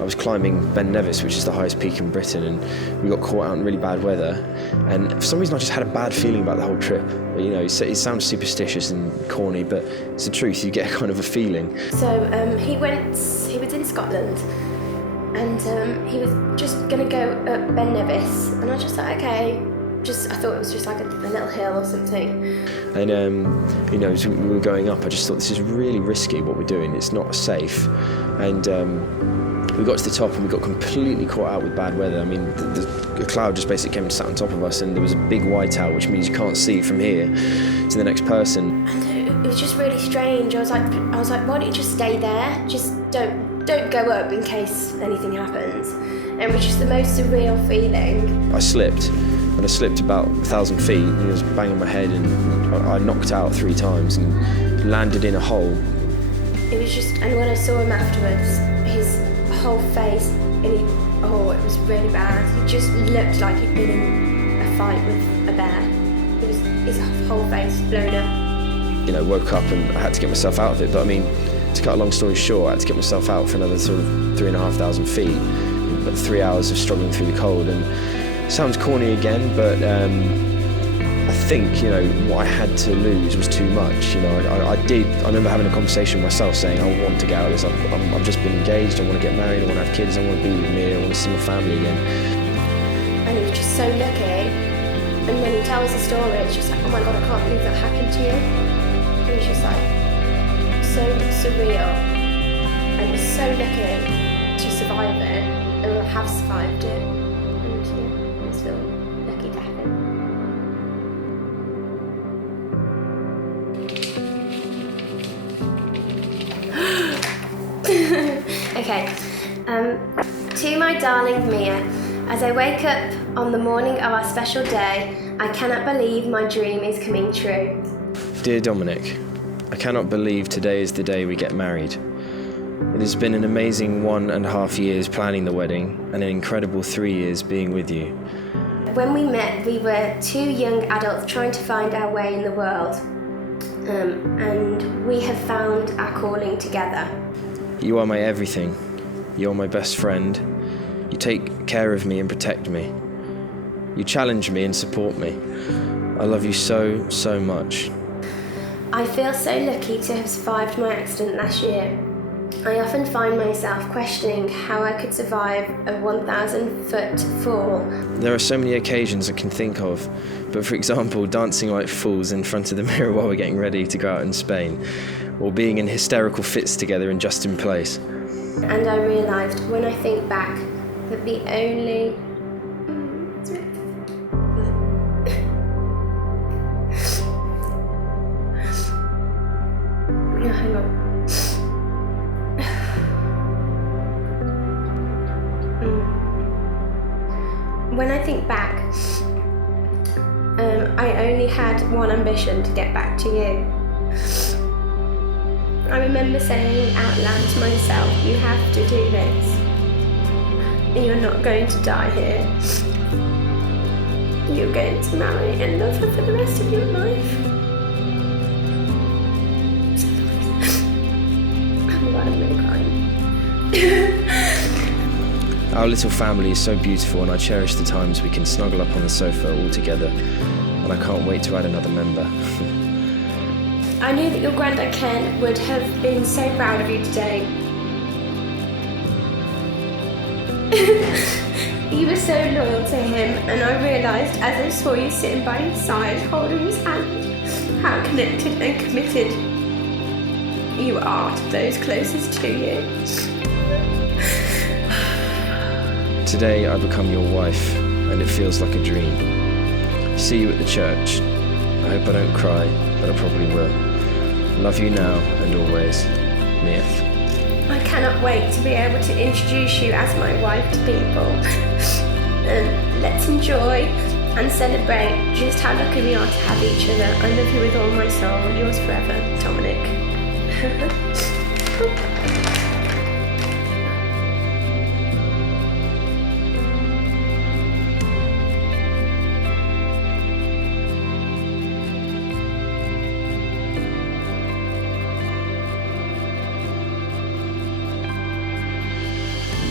I was climbing Ben Nevis, which is the highest peak in Britain, and we got caught out in really bad weather. And for some reason I just had a bad feeling about the whole trip. You know, it sounds superstitious and corny, but it's the truth. You get kind of a feeling. So he was in Scotland, and he was just going to go up Ben Nevis, and I just thought, okay, I thought it was just like a little hill or something. And you know, as we were going up, I just thought, this is really risky what we're doing. It's not safe. And we got to the top and we got completely caught out with bad weather. I mean, the cloud just basically came and sat on top of us, and there was a big whiteout, which means you can't see from here to the next person. And it was just really strange. I was like, why don't you just stay there? Just don't go up in case anything happens. And it was just the most surreal feeling. I slipped. And I slipped about 1,000 feet, and I was banging my head, and I knocked out 3 times and landed in a hole. It was just, and when I saw him afterwards, his whole face, it was really bad. He just looked like he'd been in a fight with a bear. His whole face blown up. You know, woke up and I had to get myself out of it. But I mean, to cut a long story short, I had to get myself out for another sort of 3,500 feet, but 3 hours of struggling through the cold. And sounds corny again, but I think, you know, what I had to lose was too much. You know, I remember having a conversation with myself saying, I want to get out of this. I've just been engaged, I want to get married, I want to have kids, I want to be with me, I want to see my family again. And he was just so lucky. And when he tells the story, it's just like, oh my God, I can't believe that happened to you. And it's just like, so surreal. And he was so lucky to survive it, and have survived it. And yeah, I feel lucky to have him. Okay, to my darling Mia, as I wake up on the morning of our special day, I cannot believe my dream is coming true. Dear Dominic, I cannot believe today is the day we get married. It has been an amazing 1.5 years planning the wedding, and an incredible 3 years being with you. When we met, we were 2 young adults trying to find our way in the world, and we have found our calling together. You are my everything. You are my best friend. You take care of me and protect me. You challenge me and support me. I love you so, so much. I feel so lucky to have survived my accident last year. I often find myself questioning how I could survive a 1,000-foot fall. There are so many occasions I can think of, but for example, dancing like fools in front of the mirror while we're getting ready to go out in Spain, or being in hysterical fits together and just in place. And I realised when I think back that the only... No, hang on. When I think back, I only had one ambition: to get back to you. I remember saying out loud to myself, you have to do this. You're not going to die here. You're going to marry and love her for the rest of your life. Oh my God, I'm really crying. Our little family is so beautiful, and I cherish the times we can snuggle up on the sofa all together, and I can't wait to add another member. I knew that your granddad Ken would have been so proud of you today. You were so loyal to him, and I realised as I saw you sitting by his side, holding his hand, how connected and committed you are to those closest to you. Today I become your wife, and it feels like a dream. See you at the church. I hope I don't cry, but I probably will. Love you now and always, Mia. I cannot wait to be able to introduce you as my wife to people. And let's enjoy and celebrate just how lucky we are to have each other. I love you with all my soul. Yours forever, Dominic.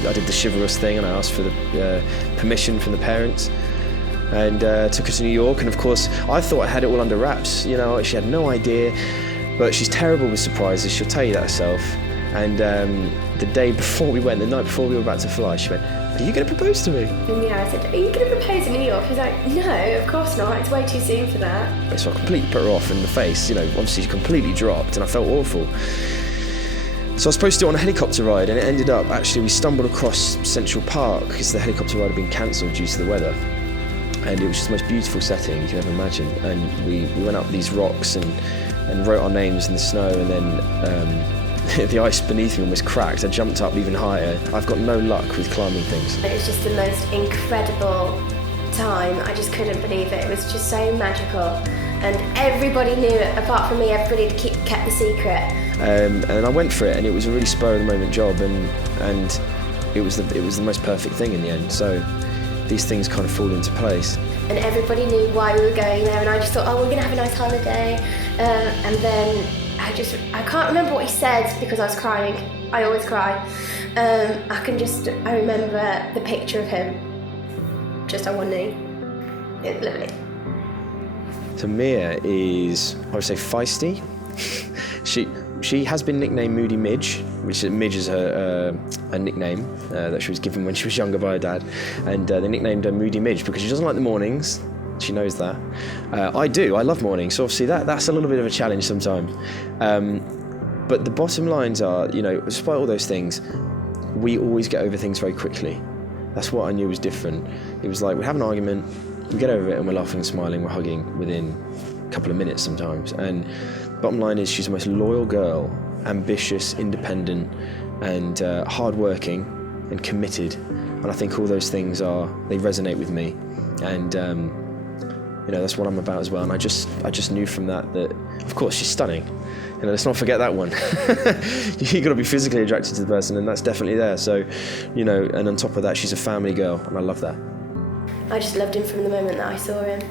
I did the chivalrous thing, and I asked for the permission from the parents, and took her to New York. And of course, I thought I had it all under wraps. You know, she had no idea, but she's terrible with surprises. She'll tell you that herself. And the day before we went, the night before we were about to fly, she went, "Are you going to propose to me?" And yeah, I said, "Are you going to propose in New York?" He was like, "No, of course not. It's way too soon for that." So I completely put her off in the face. You know, obviously she completely dropped, and I felt awful. So I was supposed to do it on a helicopter ride, and it ended up, actually, we stumbled across Central Park because the helicopter ride had been cancelled due to the weather. And it was just the most beautiful setting you can ever imagine. And we went up these rocks and wrote our names in the snow, and then the ice beneath me almost cracked. I jumped up even higher. I've got no luck with climbing things. It was just the most incredible time. I just couldn't believe it. It was just so magical. And everybody knew it, apart from me. Everybody kept the secret. And I went for it, and it was a really spur-of-the-moment job, and it was the most perfect thing in the end. So these things kind of fall into place. And everybody knew why we were going there, and I just thought, oh, we're going to have a nice holiday. And then I can't remember what he said because I was crying. I always cry. I remember the picture of him just on one knee. It was lovely. So Mia is, I would say, feisty. She has been nicknamed Moody Midge, which Midge is a nickname that she was given when she was younger by her dad, and they nicknamed her Moody Midge because she doesn't like the mornings. She knows that. I do. I love mornings. So obviously that's a little bit of a challenge sometimes. But the bottom lines are, you know, despite all those things, we always get over things very quickly. That's what I knew was different. It was like we have an argument, we get over it, and we're laughing and smiling, we're hugging within a couple of minutes sometimes. And bottom line is, she's the most loyal girl, ambitious, independent, and hardworking and committed. And I think all those things they resonate with me. And you know, that's what I'm about as well. And I just knew from that, of course, she's stunning. You know, let's not forget that one. You got to be physically attracted to the person, and that's definitely there. So, you know, and on top of that, she's a family girl, and I love that. I just loved him from the moment that I saw him.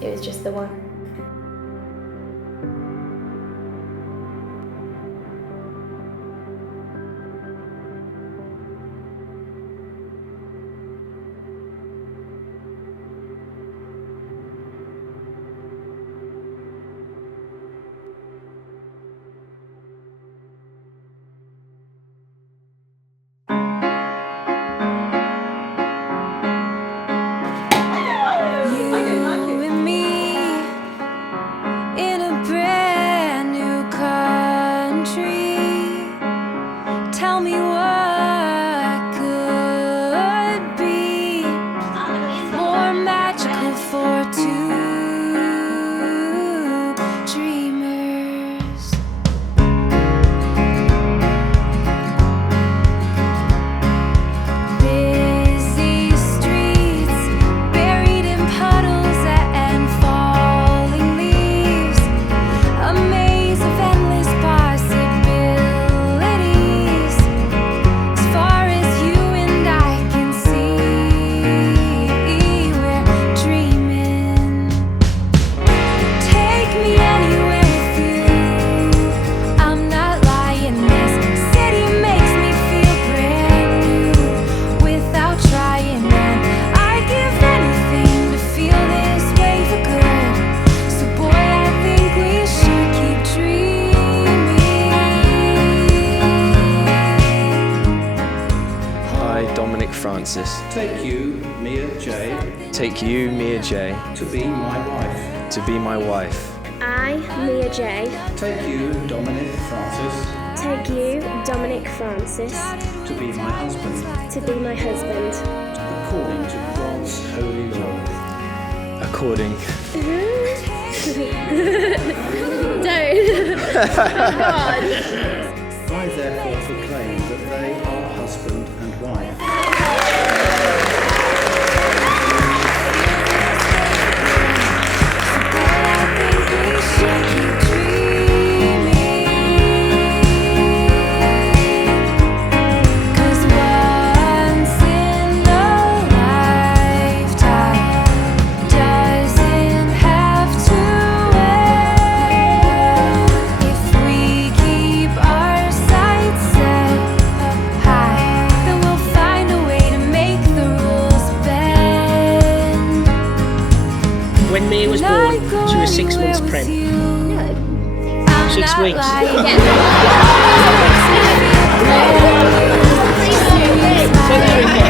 It was just the one. Take you, Mia J. Take you, Mia J. To be my wife. To be my wife. I, Mia J. Take you, Dominic Francis. Take you, Dominic Francis. To be my husband. To be my husband. According to God's holy law. According. Don't. Oh, God. I therefore proclaim that they are husband and wife. If we keep our sights set 6 weeks. Yeah.